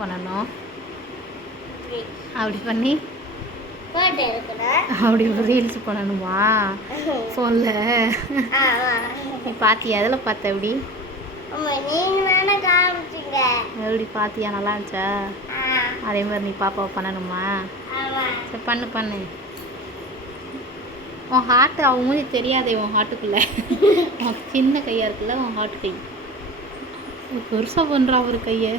பண்ணணும் அப்படி பண்ணி அப்படி ரீல்ஸ் பண்ணணுமா ஃபோனில்? நீ பார்த்தியா? அதில் பார்த்த எப்படி எப்படி பார்த்தியா? நல்லா இருந்துச்சா? அதே மாதிரி நீ பாப்பாவை பண்ணணுமா? சரி பண்ணு பண்ணு. உன் ஹார்ட்டு அவன் மூஞ்சி தெரியாதே உன் ஹார்ட்டுக்குள்ளே. உன் சின்ன கையாக இருக்குல்ல உன் ஹார்ட் கை. பெருசாக பண்ணுறா ஒரு கையை.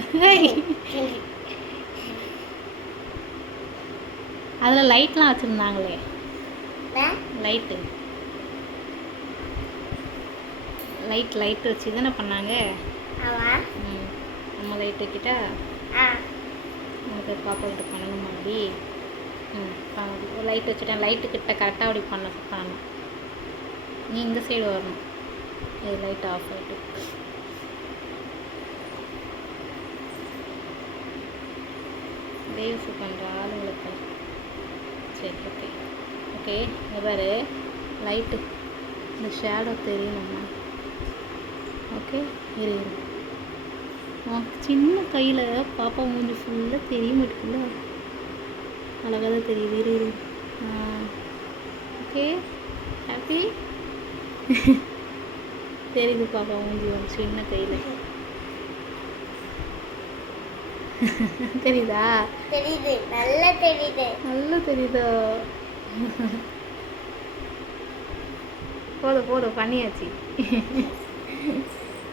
அதில் லைட்லாம் வச்சுருந்தாங்களே, லைட்டு லைட் வச்சு தானே பண்ணாங்க. நம்ம லைட் வைக்கிட்டா நமக்கு பாப்பா கிட்ட பண்ணணுமா? அப்படி லைட் வச்சுட்டேன். லைட்டுக்கிட்ட கரெக்டாக அப்படி பண்ணணும். நீ இந்த சைடு வரணும். இது லைட் ஆஃப் ஆகிட்டு ரீல்ஸ் பண்ணுற ஆளுங்களுக்கு. சரி ஓகே ஓகே. இங்கே பாரு லைட்டு இந்த ஷேடோ தெரியணும்மா. ஓகே இரு. உனக்கு சின்ன கையில் பாப்பா மூஞ்சி ஃபுல்லாக தெரிய மாட்டேங்குல்ல, அழகாக தான் தெரியுது. இரு ஓகே ஹாப்பி. தெரியுது பாப்பா மூஞ்சி சின்ன கையில் தெரியுதா? தெரியுது, நல்லா தெரியுது. நல்லா தெரியுதா? போதும் பண்ணியாச்சு.